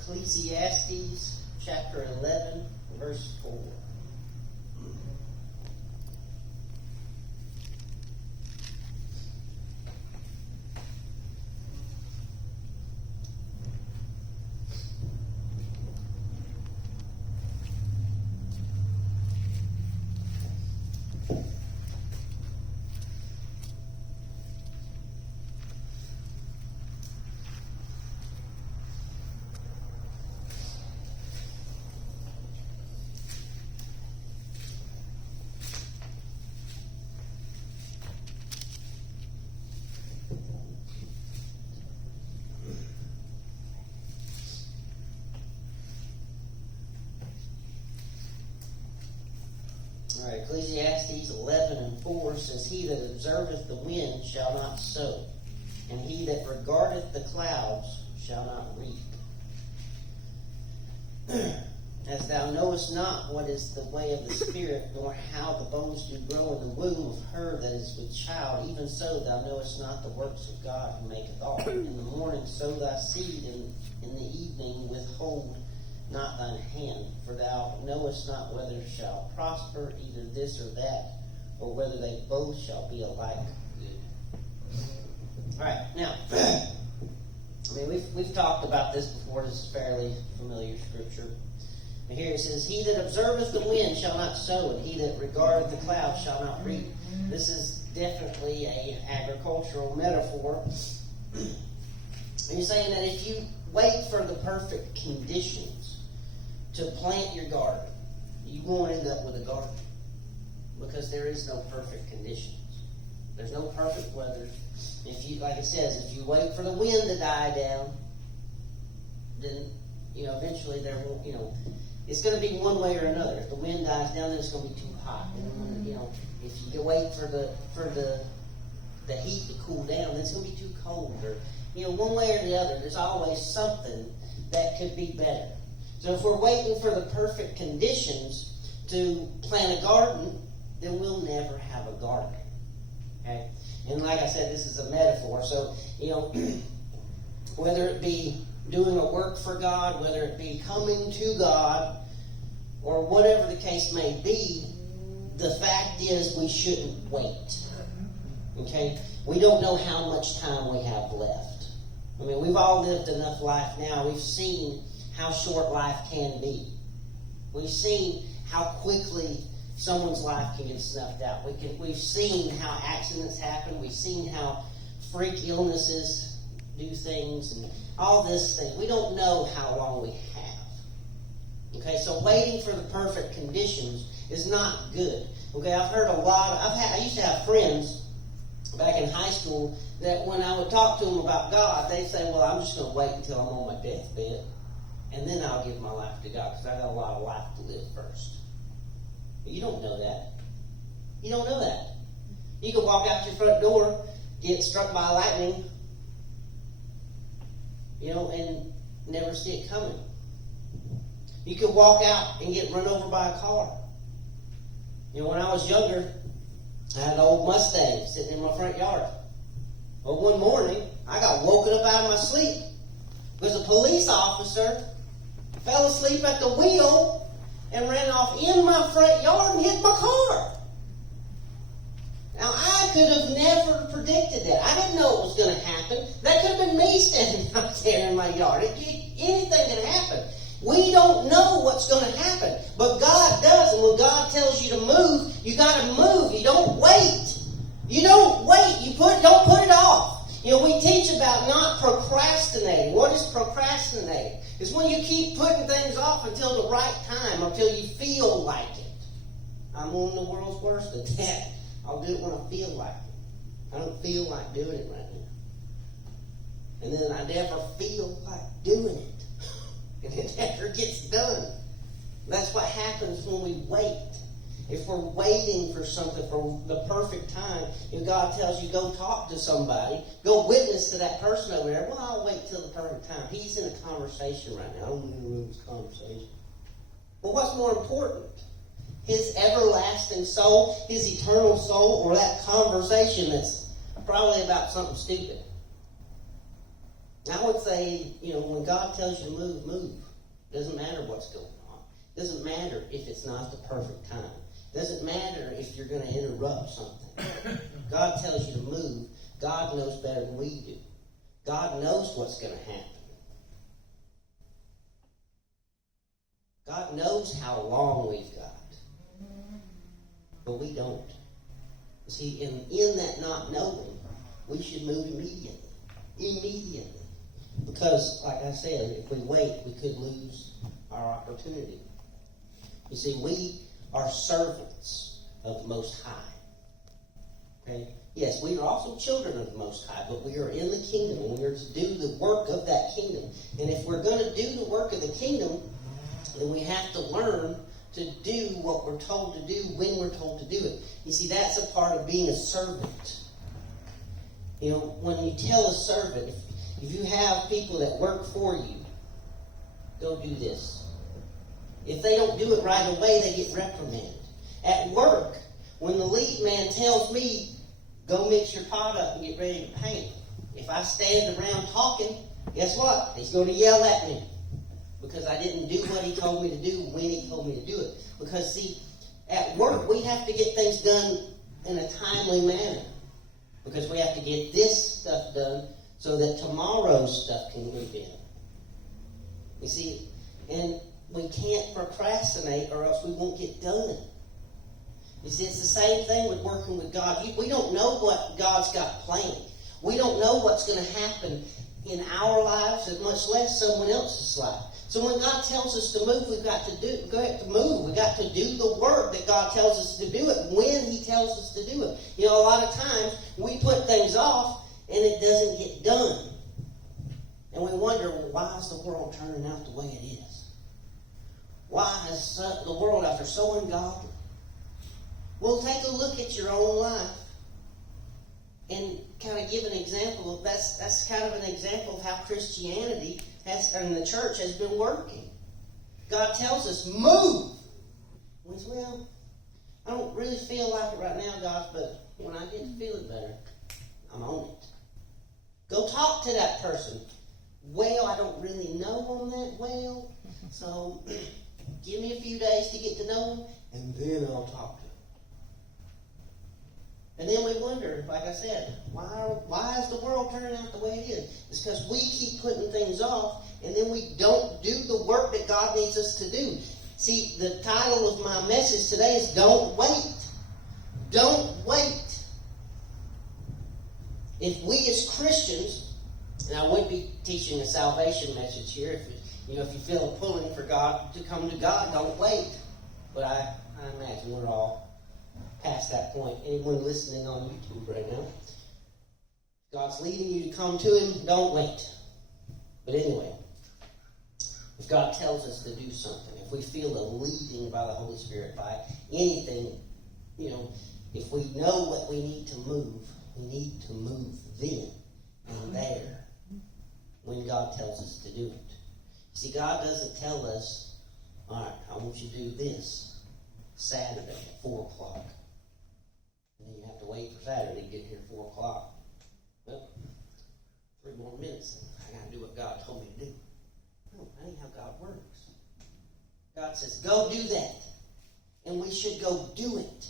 Ecclesiastes chapter 11, verse 4. Alright, Ecclesiastes 11 and 4 says, He that observeth the wind shall not sow, and he that regardeth the clouds shall not reap. As thou knowest not what is the way of the Spirit, nor how the bones do grow in the womb of her that is with child, even so thou knowest not the works of God who maketh all. In the morning sow thy seed, and in the evening withhold not thine hand, for thou knowest not whether it shall prosper, either this or that, or whether they both shall be alike good. Alright, now, we've talked about this before. This is fairly familiar scripture. And here it says, He that observeth the wind shall not sow, and he that regardeth the clouds shall not reap. This is definitely an agricultural metaphor. And you're saying that if you wait for the perfect conditions to plant your garden, you won't end up with a garden, because there is no perfect conditions. There's no perfect weather. If you, like it says, if you wait for the wind to die down, then eventually there won't. It's going to be one way or another. If the wind dies down, then it's going to be too hot. And if you wait for the heat to cool down, then it's going to be too cold. Or one way or the other. There's always something that could be better. So if we're waiting for the perfect conditions to plant a garden, then we'll never have a garden. Okay? And like I said, this is a metaphor. So, whether it be doing a work for God, whether it be coming to God, or whatever the case may be, the fact is we shouldn't wait. Okay? We don't know how much time we have left. We've all lived enough life now. We've seen how short life can be. We've seen how quickly someone's life can get snuffed out. We've seen how accidents happen. We've seen how freak illnesses do things and all this thing. We don't know how long we have. Okay, so waiting for the perfect conditions is not good. Okay, I've heard a lot. I used to have friends back in high school that when I would talk to them about God, they'd say, "Well, I'm just going to wait until I'm on my deathbed, and then I'll give my life to God because I got a lot of life to live first." But you don't know that. You don't know that. You could walk out your front door, get struck by lightning, and never see it coming. You could walk out and get run over by a car. When I was younger, I had an old Mustang sitting in my front yard. Well, one morning, I got woken up out of my sleep because a police officer fell asleep at the wheel and ran off in my front yard and hit my car. Now, I could have never predicted that. I didn't know it was going to happen. That could have been me standing out there in my yard. Anything could happen. We don't know what's going to happen, but God does. And when God tells you to move, you got to move. You don't wait. You don't wait. Don't put it off. We teach about not procrastinating. What is procrastinating? It's when you keep putting things off until the right time, until you feel like it. I'm one of the world's worst at that. I'll do it when I feel like it. I don't feel like doing it right now. And then I never feel like doing it. And it never gets done. That's what happens when we wait. If we're waiting for something, for the perfect time, if God tells you go talk to somebody, go witness to that person over there, well, I'll wait till the perfect time. He's in a conversation right now. I don't need to ruin this conversation. Well, what's more important? His everlasting soul, his eternal soul, or that conversation that's probably about something stupid? I would say, when God tells you to move, move. Doesn't matter what's going on. Doesn't matter if it's not the perfect time. Doesn't matter if you're going to interrupt something. God tells you to move. God knows better than we do. God knows what's going to happen. God knows how long we've got. But we don't. You see, in that not knowing, we should move immediately. Immediately. Because, like I said, if we wait, we could lose our opportunity. You see, we are servants of the Most High. Okay? Yes, we are also children of the Most High, but we are in the kingdom, and we are to do the work of that kingdom. And if we're going to do the work of the kingdom, then we have to learn to do what we're told to do when we're told to do it. You see, that's a part of being a servant. When you tell a servant, if you have people that work for you, go do this. If they don't do it right away, they get reprimanded. At work, when the lead man tells me, go mix your pot up and get ready to paint, if I stand around talking, guess what? He's going to yell at me because I didn't do what he told me to do when he told me to do it. Because, see, at work, we have to get things done in a timely manner because we have to get this stuff done so that tomorrow's stuff can move in. You see, and we can't procrastinate or else we won't get done. You see, it's the same thing with working with God. We don't know what God's got planned. We don't know what's going to happen in our lives, and much less someone else's life. So when God tells us to move, we've got to move. We've got to do the work that God tells us to do it when He tells us to do it. A lot of times we put things off and it doesn't get done. And we wonder, well, why is the world turning out the way it is? Why is the world out there so ungodly? Well, take a look at your own life and kind of give an example of that's kind of an example of how Christianity and the church has been working. God tells us, move. We say, well, I don't really feel like it right now, God, but when I get to feeling better, I'm on it. Go talk to that person. Well, I don't really know them that well, so give me a few days to get to know them, and then I'll talk to them. And then we wonder, like I said, why is the world turning out the way it is? It's because we keep putting things off, and then we don't do the work that God needs us to do. See, the title of my message today is Don't Wait. Don't wait. If we as Christians, and I would be teaching a salvation message here, if you feel a pulling for God to come to God, don't wait. But I imagine we're all past that point. Anyone listening on YouTube right now, God's leading you to come to Him, don't wait. But anyway, if God tells us to do something, if we feel the leading by the Holy Spirit, by anything, if we know what we need to move, we need to move then and there when God tells us to do it. See, God doesn't tell us, all right, I want you to do this Saturday at 4 o'clock. And then you have to wait for Saturday to get here at 4 o'clock. Well, 3 more minutes, and I got to do what God told me to do. No, that ain't how God works. God says, go do that. And we should go do it.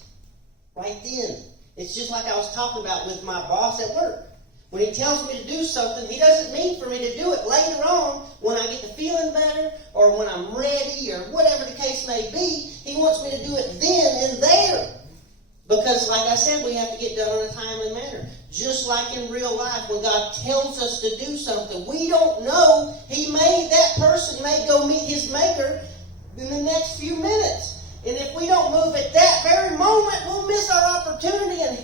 Right then. It's just like I was talking about with my boss at work. When he tells me to do something, he doesn't mean for me to do it later on when I get to feeling better or when I'm ready or whatever the case may be. He wants me to do it then and there. Because, like I said, we have to get done in a timely manner. Just like in real life, when God tells us to do something, we don't know. That person may go meet his maker in the next few minutes. And if we don't move at that very moment, we'll miss our opportunity, and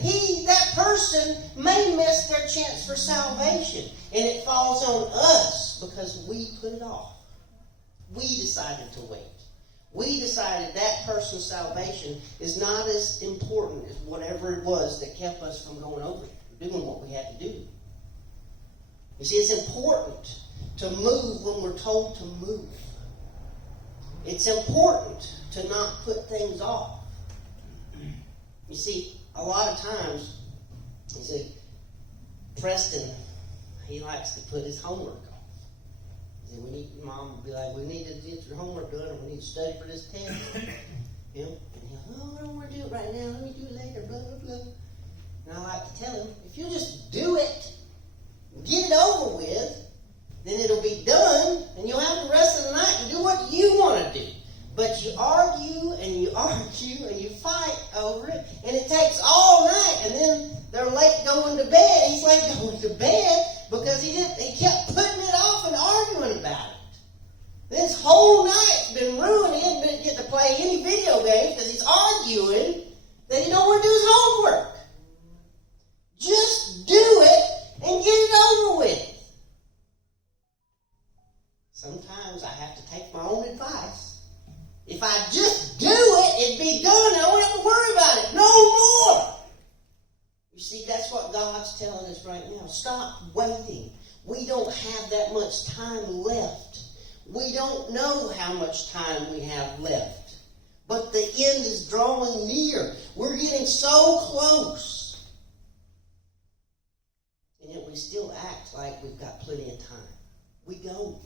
that person may miss their chance for salvation. And it falls on us because we put it off. We decided to wait. We decided that person's salvation is not as important as whatever it was that kept us from going over here, doing what we had to do. You see, it's important to move when we're told to move. It's important to not put things off. You see, a lot of times, Preston, he likes to put his homework And Mom would be like, we need to get your homework done, and we need to study for this test. And he'll, I don't want to do it right now. Let me do it later, blah, blah, blah. And I like to tell him, if you just do it, get it over with, then it'll be done, and you'll have the rest of the night to do what you want to do. But you argue, and you fight over it, and it takes all night, and then they're late going to bed. He's late going to bed because he kept putting it off and arguing about it. This whole night's been ruined. He didn't get to play any video games because he's arguing that he don't want to do his homework. Just do it and get it over with. Sometimes I have to take my own advice. If I just do it, it'd be done. I wouldn't have to worry about it no more. You see, that's what God's telling us right now. Stop waiting. We don't have that much time left. We don't know how much time we have left. But the end is drawing near. We're getting so close. And yet we still act like we've got plenty of time. We don't.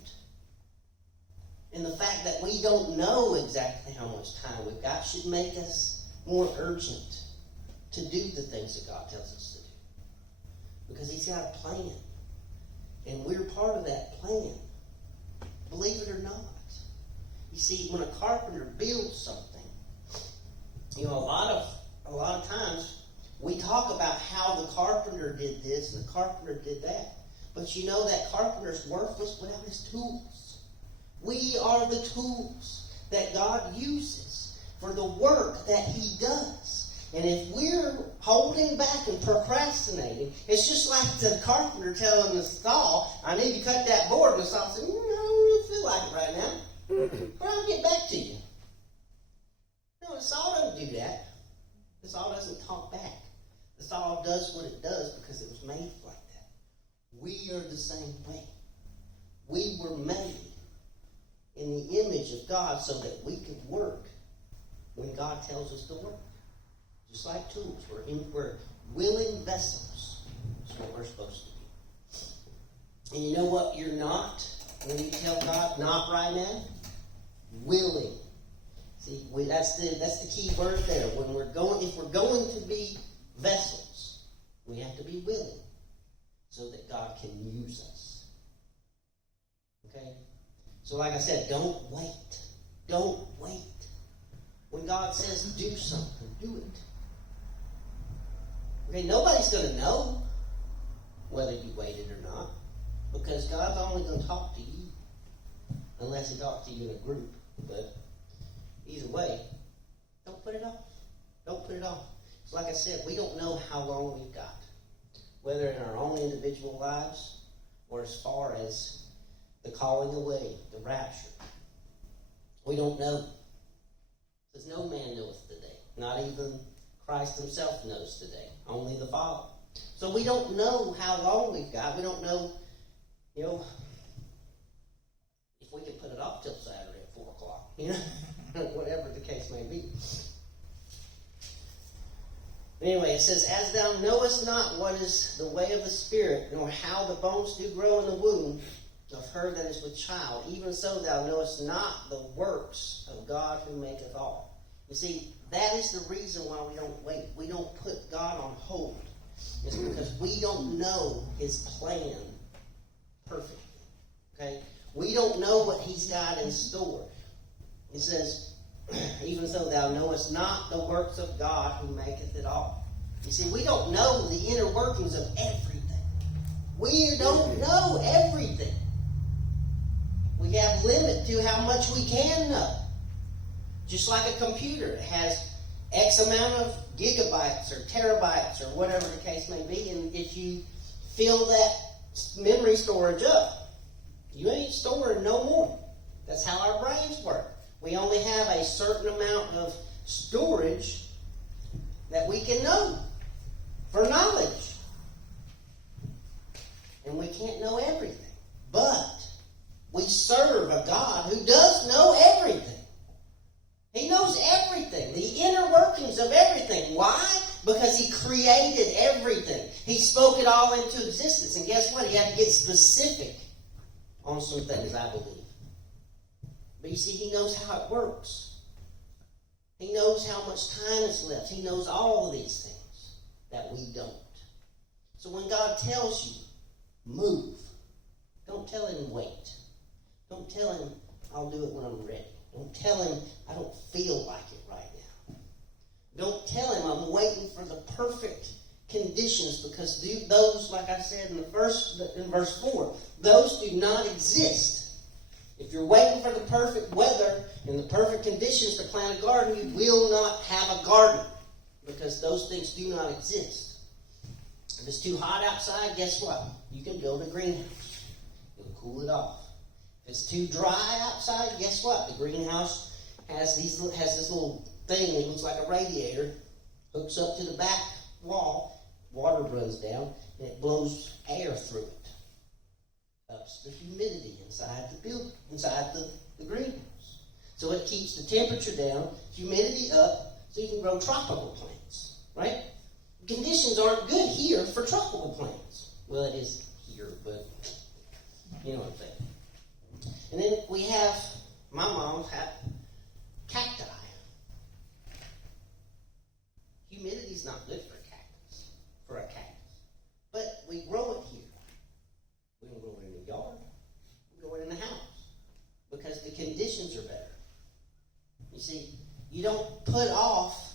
And the fact that we don't know exactly how much time we've got should make us more urgent to do the things that God tells us to do. Because He's got a plan. And we're part of that plan. Believe it or not. You see, when a carpenter builds something, a lot of times we talk about how the carpenter did this and the carpenter did that. But that carpenter's worthless without his tools. We are the tools that God uses for the work that He does. And if we're holding back and procrastinating, it's just like the carpenter telling the saw, I need to cut that board. And the saw says, I don't really feel like it right now. But I'll get back to you. No, the saw doesn't do that. The saw doesn't talk back. The saw does what it does because it was made like that. We are the same way. We were made in the image of God so that we could work when God tells us to work. Just like tools. We're willing vessels. That's what we're supposed to be. And you know what you're not when you tell God not right now? Willing. See, that's the key word there. If we're going to be vessels, we have to be willing so that God can use us. Okay? So like I said, don't wait. Don't wait. When God says do something, do it. Okay, nobody's going to know whether you waited or not, because God's only going to talk to you unless He talks to you in a group. But either way, don't put it off. Don't put it off. So like I said, we don't know how long we've got, whether in our own individual lives or as far as the calling away, the rapture. We don't know. Because no man knoweth the day. Not even Christ Himself knows the day. Only the Father. So we don't know how long we've got. We don't know, if we can put it off till Saturday at 4 o'clock. Whatever the case may be. Anyway, it says, as thou knowest not what is the way of the Spirit, nor how the bones do grow in the womb of her that is with child, even so thou knowest not the works of God who maketh all. You see, that is the reason why we don't wait. We don't put God on hold. It's because we don't know His plan perfectly. Okay? We don't know what He's got in store. It says, even so thou knowest not the works of God who maketh it all. You see, we don't know the inner workings of everything. We don't know everything. We have limit to how much we can know. Just like a computer, it has X amount of gigabytes or terabytes or whatever the case may be, and if you fill that memory storage up, you ain't storing no more. That's how our brains work. We only have a certain amount of storage that we can know for knowledge. And we can't know everything. But we serve a God who does know everything. He knows everything, the inner workings of everything. Why? Because He created everything. He spoke it all into existence. And guess what? He had to get specific on some things, I believe. But you see, He knows how it works. He knows how much time is left. He knows all of these things that we don't. So when God tells you, move, don't tell Him wait. Don't tell Him I'll do it when I'm ready. Don't tell Him I don't feel like it right now. Don't tell Him I'm waiting for the perfect conditions, because those, like I said in verse 4, those do not exist. If you're waiting for the perfect weather and the perfect conditions to plant a garden, you will not have a garden, because those things do not exist. If it's too hot outside, guess what? You can build a greenhouse. It'll cool it off. If it's too dry outside, guess what? The greenhouse has this little thing that looks like a radiator, hooks up to the back wall, water runs down, and it blows air through it. Ups the humidity inside the greenhouse. So it keeps the temperature down, humidity up, so you can grow tropical plants, right? Conditions aren't good here for tropical plants. Well, it is here, but you know what I'm saying. And then we have, my mom had cacti. Humidity's not good for a cactus. But we grow it here. We don't grow it in the yard. We grow it in the house. Because the conditions are better. You see, you don't put off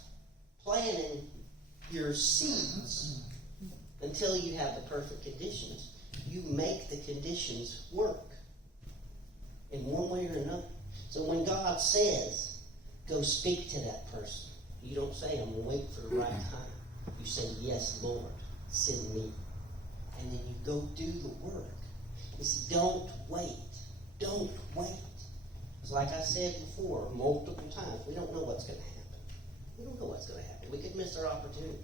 planting your seeds until you have the perfect conditions. You make the conditions work in one way or another. So when God says, go speak to that person, you don't say, I'm going to wait for the right time. You say, yes, Lord, send me. And then you go do the work. You see, don't wait. Don't wait. Because like I said before, multiple times, we don't know what's going to happen. We don't know what's going to happen. We could miss our opportunity.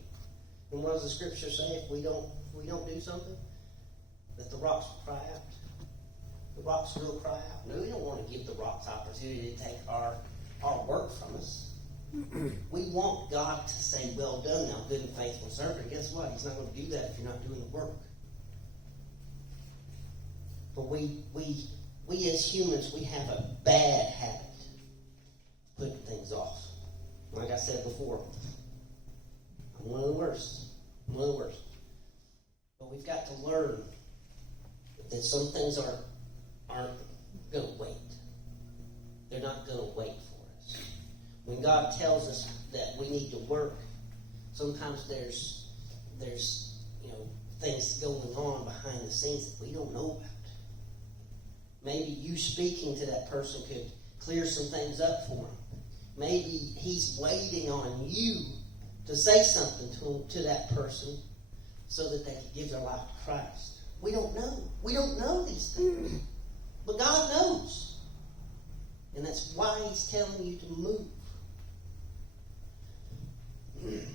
And what does the scripture say if we don't do something? That the rocks will cry out. The rocks will cry out. No, we don't want to give the rocks opportunity to take our work from us. We want God to say, well done, thou good and faithful servant. Guess what? He's not going to do that if you're not doing the work. But we as humans, we have a bad habit of putting things off. Like I said before, I'm one of the worst. But we've got to learn that some things aren't going to wait. They're not going to wait for us. When God tells us that we need to work, sometimes there's things going on behind the scenes that we don't know about. Maybe you speaking to that person could clear some things up for him. Maybe he's waiting on you to say something to that person so that they can give their life to Christ. We don't know. We don't know these things. But God knows. And that's why He's telling you to move. It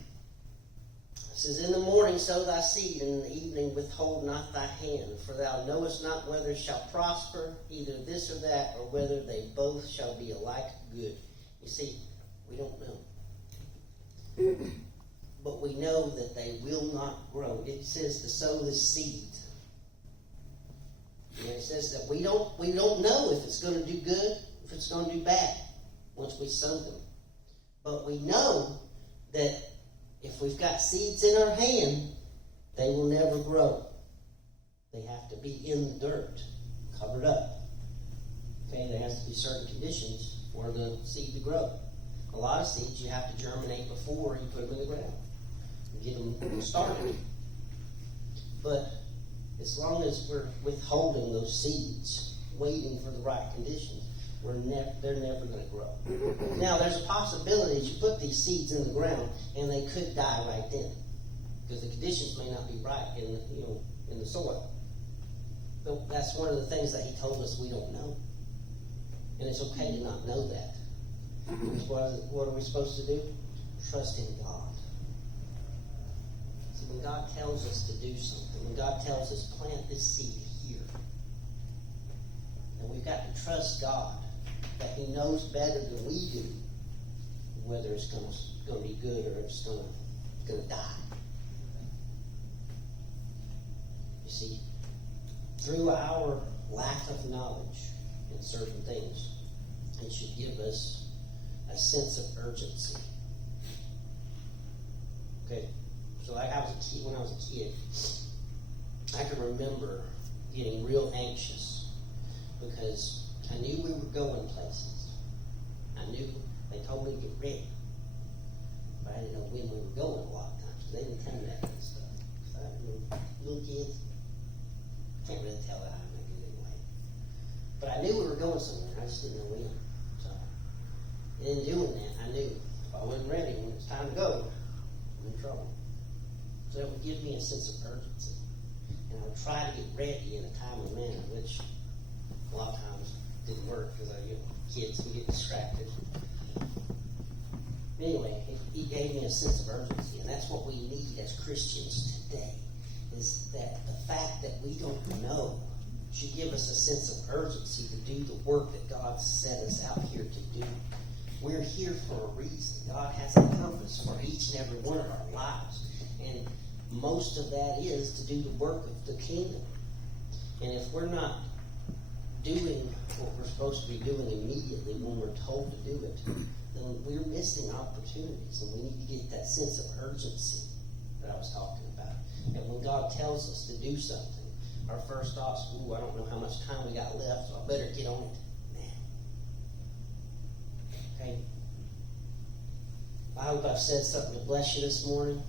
says, in the morning sow thy seed, and in the evening withhold not thy hand. For thou knowest not whether it shall prosper, either this or that, or whether they both shall be alike good. You see, we don't know. But we know that they will not grow. It says to sow the seed. And it says that we don't know if it's going to do good, if it's going to do bad, once we sow them. But we know that if we've got seeds in our hand, they will never grow. They have to be in the dirt, covered up. Okay, there has to be certain conditions for the seed to grow. A lot of seeds you have to germinate before you put them in the ground and get them started. But as long as we're withholding those seeds, waiting for the right conditions, they're never going to grow. Now, there's a possibility that you put these seeds in the ground and they could die right then, because the conditions may not be right in the soil. But that's one of the things that He told us we don't know, and it's okay to not know that. What are we supposed to do? Trust in God. See, when God tells us to do something, when God tells us plant this seed here, and we've got to trust God that He knows better than we do whether it's going to be good or it's going to die. You see, through our lack of knowledge in certain things. It should give us a sense of urgency. Okay, so like when I was a kid, I can remember getting real anxious because I knew we were going places. I knew they told me to get ready, but I didn't know when we were going a lot of times. They didn't tell me that kind of stuff. So I didn't, little kids can't really tell that I'm making it anyway. But I knew we were going somewhere. I just didn't know when. So in doing that, I knew if I wasn't ready when it's time to go, I'm in trouble. So it would give me a sense of urgency. And I would try to get ready in a timely manner, which a lot of times didn't work because kids can get distracted. Anyway, it gave me a sense of urgency, and that's what we need as Christians today, is that the fact that we don't know should give us a sense of urgency to do the work that God set us out here to do. We're here for a reason. God has a purpose for each and every one of our lives, and most of that is to do the work of the kingdom. And if we're not doing what we're supposed to be doing immediately when we're told to do it, then we're missing opportunities, and we need to get that sense of urgency that I was talking about. And when God tells us to do something, our first thought is, I don't know how much time we got left, so I better get on it now. Okay? I hope I've said something to bless you this morning.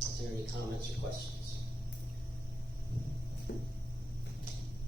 Is there any comments or questions?